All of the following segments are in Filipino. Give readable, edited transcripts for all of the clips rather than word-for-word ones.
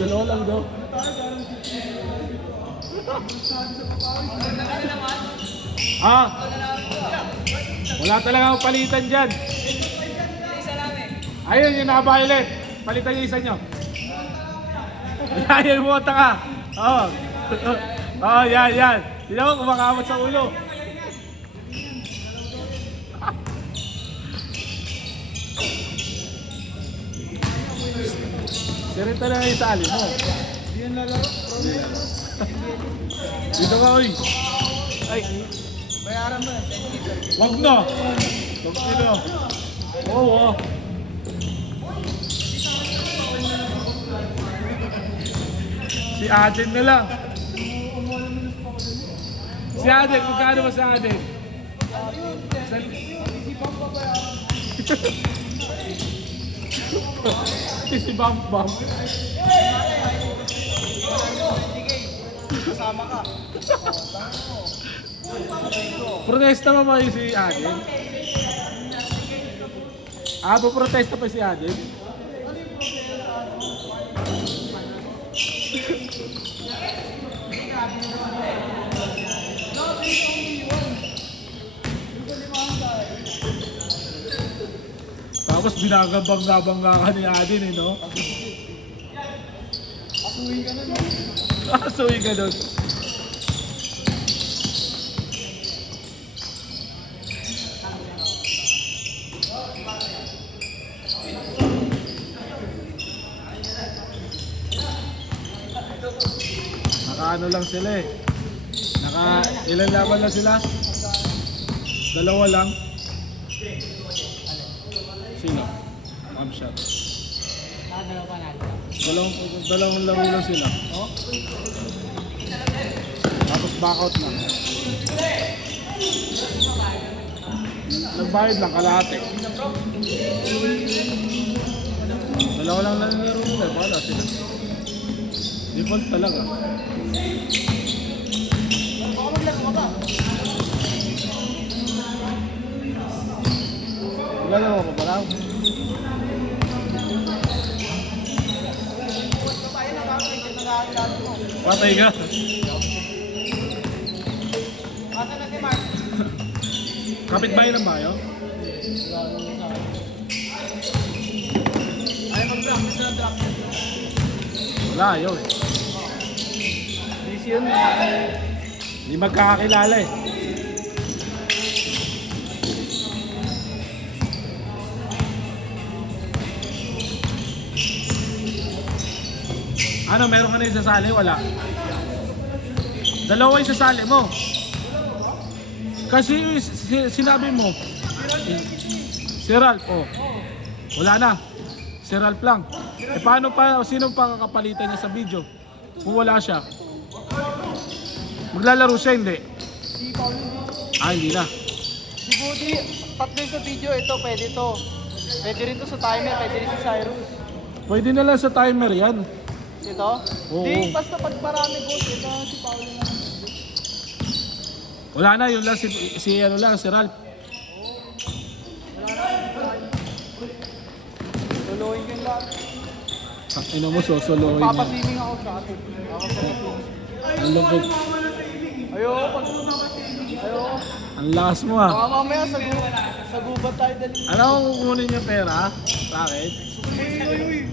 Dalawa lang daw. Ah! Wala talaga palitan dyan. Ayun, yung naka-violet. Palitan yung isa nyo. Ayun, bumota ka. Oo. Oo, yan. Tignan mo, kumakamot sa ulo. Sirita na yung sali mo. Hindi yan lalaro. Dito ka, uy. Ay. Bayaran mo na. Wag na. Wag sino. Oo. Si Aden na lang. Si Aden, magkano ba si Aden? Si Bam Bam. Kasama ka. Protesta mo ba yung si Aden? Protesta pa si Aden? Tapos binagabang-gabangga ka ni Aden eh, no? Asuhin ka na no? Asuhin ka doon. Naka-ano lang sila eh. Ilan laban lang sila? Dalawa lang. Sino? Amshot. Dalawang laro lang sila. Oh? Tapos backout na. Nagbayad lang kalahati. Dalawa lang laro nila. Bala sila. Default talaga. Baka maglaro ka ba? Lalaro ko pa lang. Patay ka. Asa na si Mark? Kapit-bahay ng bayo? Ay, mag-practice na drop. Wala, ayaw eh. Busy yun. Hindi magkakakilala eh. Ano, meron ka na isasali? Wala. Dalawa yung sasali mo. Kasi sinabi mo. Si Ralph, oh. Wala na. Si Ralph lang. Eh paano pa, sino pa kakapalitan niya sa video? Kung wala siya. Maglalaro siya, hindi? Si Paulo. Hindi na. Si Budi, tatlo sa video. Ito, pwede to. Pwede rin to sa timer. Pwede rin si Cyrus. Pwede na lang sa timer yan. Ito? Oo. Di, basta pag marami goals, ito si Paulo na. Wala na, yun lang si ano lang, si Ralph. Solohin yung lahat. Ino mo, sosolohin niya. Papasiming ako sa atin. Ang lupit. Ayoko, Ang lakas mo ah. baka mamaya sa gubat tayo dali. Alam mo kung kukunin yung pera? Bakit? Uy.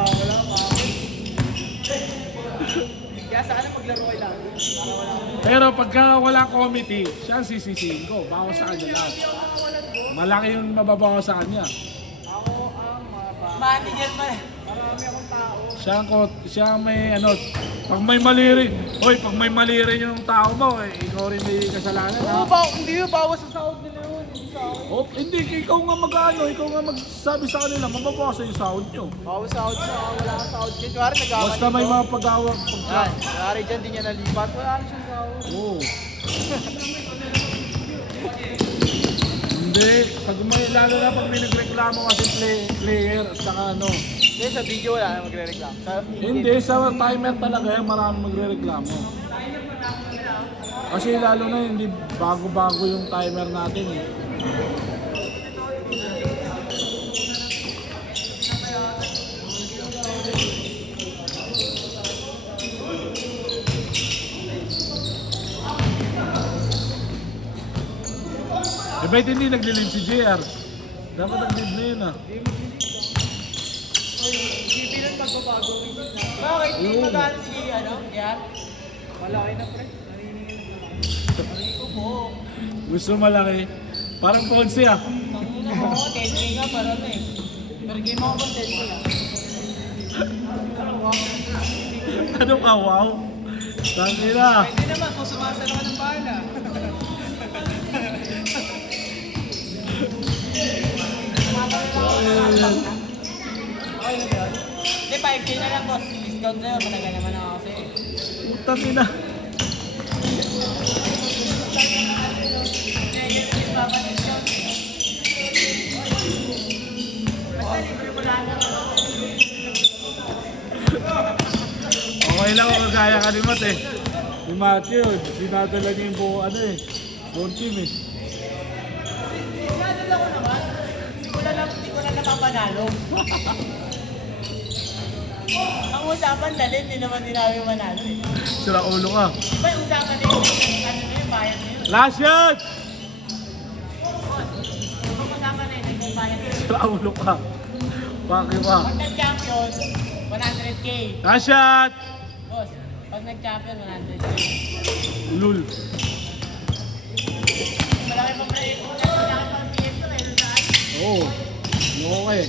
Wala pa. Kaya sana maglaro kayo lang. Pero pagka wala committee, siya ang sisisihin ko. Bawas sa kanya lang. Malaki yung mababawas sa kanya. Ako ang manager pa. Marami akong tao. Siya ang may ano, pag may mali rin. Hoy, pag may mali rin yung tao mo, ikaw rin may kasalanan ha. Oo, hindi yun. Bawas sa sahod nila yun. Hindi sa akin. Oh, hindi, ikaw nga mag-ano, ikaw nga magsabi sa kanila, mababawas yung sahod nyo. Bawas sahod sa wala kang sahod. Kaya nagkakamali. Basta may mga pag-awak. Yan. Kaya dyan, di niya nalipat. Wala na siyang sahod. Oo. Hindi, pag may, lalo na pag may nagreklamo kasi player at saka ano. Hindi, sa video wala na magre-reclam. Hindi, sa timer talaga yan, marami magre-reklamo. Kasi lalo na hindi bago-bago yung timer natin eh. Abay, hindi nag-lead si JR. Dapat nag-lead na yun ah. GB lang magbabago. Bakit? Hindi Oo. magkano si ano? Yan? Malaki na pre. Hindi ko po. Gusto malaki. Parang Ponce ah. Tangina mo, 10k nga parang eh. Per game ako ba 10k ah? Ano ka, wow? Tangina. Pwede naman kung sumasalo ka ng bahala. Okay na yun? Hindi, 5k na lang boss. Discount sa'yo, matagal naman ako kasi. Putang ina. Okay lang kung kaya ka ni Matt eh. Si Matthew, dinadala niya yung buong ano eh. Buong team eh. Sinadala ko naman. Hindi ko na napapanalo. Ang usapan dali, hindi naman din namin manalo eh. Sira ulo ka. Diba yung usapan din, ano na yun, bayad na yun. Last shot! Yung usapan na yun, may bayad na yun. Sira ulo ka. Bakit ba? Pag nag-champion, 100k. Last shot! Boss, pag nag-champion, 100k. Ulul. Malaki pang malaki pang PM to eh, saan? Oo. Okay.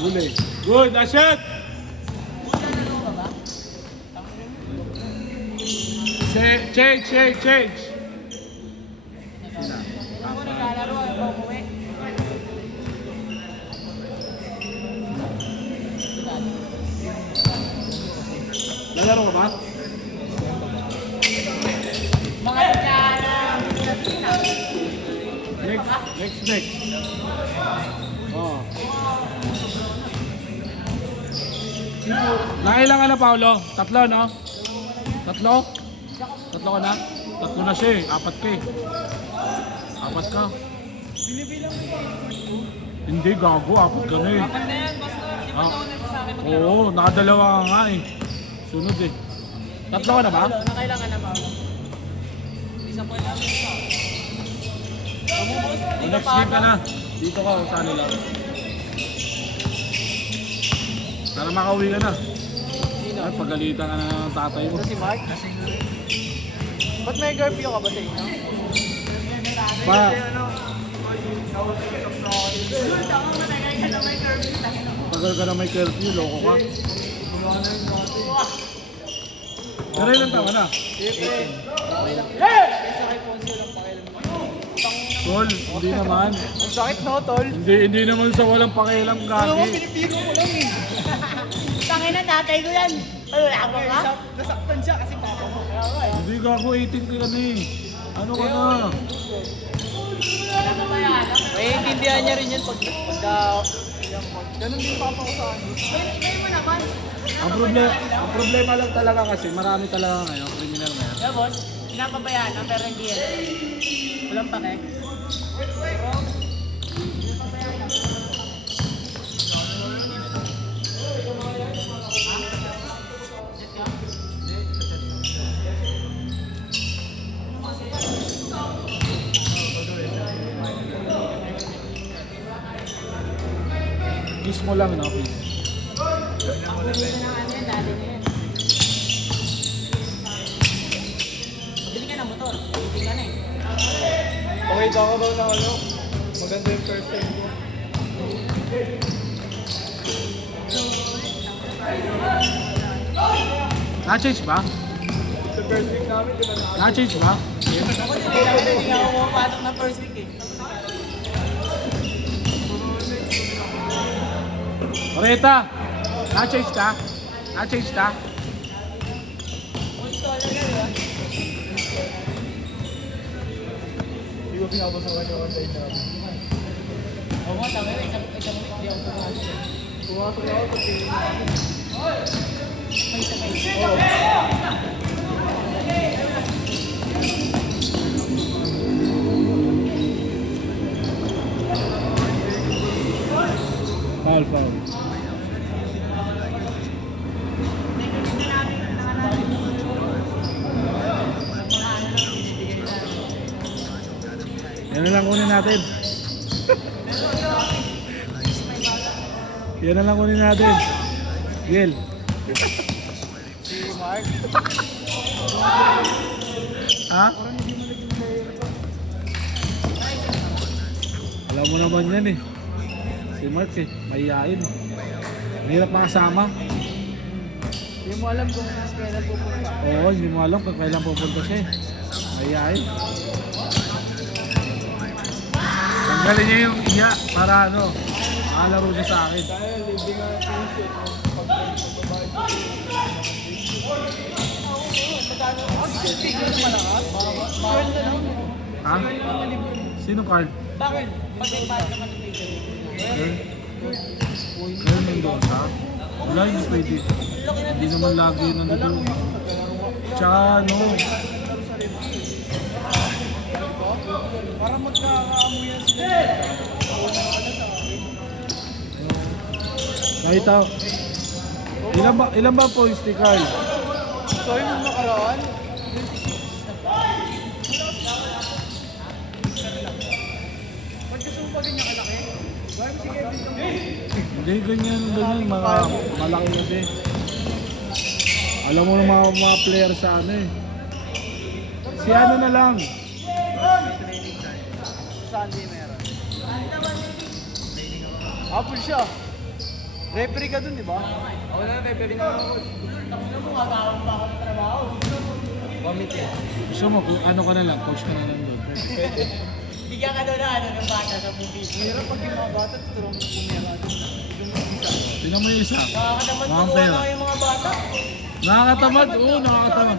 Huli. Good, last shot! Ano ka ba? Change. Ako naglalaro, ayaw pa umuwi. Lalaro ka ba? Mga naglalaro. Next. Oh. Nakailangan na, Paolo? Tatlo, no? Tatlo? Tatlo ka na? Tatlo na siya eh. Apat ka eh. Apat ka. Binibilang mo yung Hindi, gago. Apat ka na eh. Maganda yan, boss na. Di ba Ah. nauna pa sa akin maglaro? Oo, nakadalawa ka nga eh. Sunod eh. Tatlo ka na ba? Nakailangan na ba? Isa po lang. Kamu boss, hindi ka Next pa. game ka na. Dito ka sa nila. Para makauwi ka na. Ay, pagalitan ka na ng tatay mo. Ito si Mark. Ba't may curfew ka ba sa inyo? Pa, tagal ka na may curfew, loko ka. Pero ilang taon ka na? Kaysa kay Ponce lang pakialam. Tol, hindi naman. Ang sakit no, tol? Hindi naman sa walang pakialam Ano mo, gagi. pinipiro ko lang eh. Tangin na tatay ko yan. Ano, labo ka? Nasaktan siya kasi papa mo. Kaya nga eh. Hindi gago, 18 ka na eh. Ano ka na? Napabayaan. May intindihan niya rin yan pagka ganun din papa ko sa akin. Ibay mo naman. Ang problema lang talaga kasi marami talaga ngayon, criminal ngayon. Yeah, boss. Pinapabayaan na pero hindi yan. Walang pake. Kiss mo lang, no? Please. Ako dito na ano yan, dali na yan. Bili ka ng motor. Bili ka na eh. Pakita ko daw na ano, maganda yung first time ko. Na-change ba? Sa first week namin, di ba na? Na-change ba? Ako din eh, dahil hindi nga ako pumapasok ng first week eh. Oreta! Na-change ka? Na-change ka? Full scholar na, di ba? Hindi ko pinapasa ka niya one time namin. Oo nga, tama yun. Isang week, di ako pumasok eh. Pumasok na ako sa team. May isa. Foul. Yan na lang kunin natin. natin. Yan na lang kunin natin. Gil. Si Mark. Ha? Alam mo naman yan eh. Si Mark eh, mahihain. Mahirap makasama. Hindi mo alam kung kailan pupunta. Oo, hindi mo alam kung kailan pupunta siya eh. Mahihain. Tanggalin niya yung iya para ano, makalaro siya sa akin. Dahil hindi nga finish Ha? Sino Carl? Bakit? Pag may bad naman yung video. Carl Mendoza? Wala, hindi pwede. Hindi naman lagi nandito. Tsaka ano, para magkakaamuyan sila. nakita. Ilan ba points ni Carl? So yung nakaraan, Hindi, ganyan, malaki kasi. Alam mo ng mga player sa ano eh. Si ano na lang. Sunday meron. Apple siya. Referee ka dun, di ba? Ako na, referee na ako. Gusto mo, kung ano ka na lang, coach ka na lang doon. Bigyan ka daw na ano ng bata sa movie. Mahirap pag yung mga bata, tutulong mo pumira. Tingnan mo yung isa. Nakakatamad Mga turuan pera. na yung mga bata. Nakakatamad, oo, nakakatamad.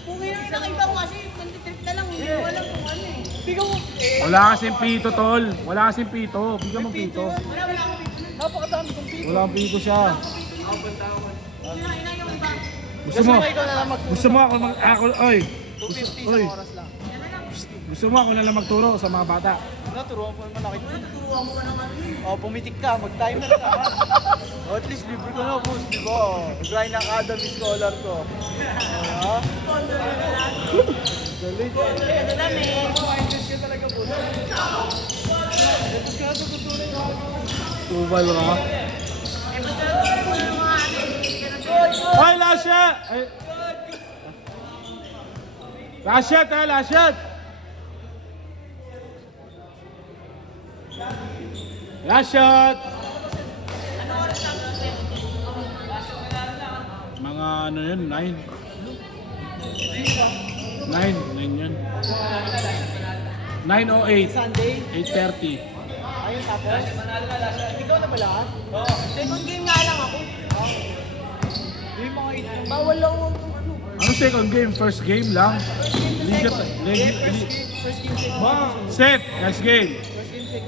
Kung ngayon nakita ko kasi, nag-trip na lang, hindi ko alam kung ano eh. Bigaw mo. Wala kasing pito, tol. Wala kasing pito. Bigyan mo pito. Wala akong pito. Napakadami kong pito. Wala kang pito siya. Ina yung iba. Gusto mo? ikaw na lang magturo. Gusto mo ako ako, oy. 250 Oy. sa oras lang. Gusto mo ako na lang magturo sa mga bata. Naturuan ko naman nakita. Turuan mo ka ng ano eh. Oh, pumitik ka, mag-timer ka. Oh, at least libre ko na, boss, di ba? Grind ng Academy Scholar ko. Ha? Galing. Ano lang eh. Mindset ka talaga, boss. Ito kaya tututunan ko. Tubal ka. Eh, basta turuan yung mga ano eh. Ay, last shot! Ay. Last shot, ha? Last shot! Last shot! Mga ano yun, 9. 9 yun. 9:08. Sunday, 8:30. ayun tapos. Ikaw na ba lahat? Second game nga lang ako. Yung mga itlog. Bawal lang ako ano. Ano second game? First game lang? First game to second. First game, second. Set! Next game!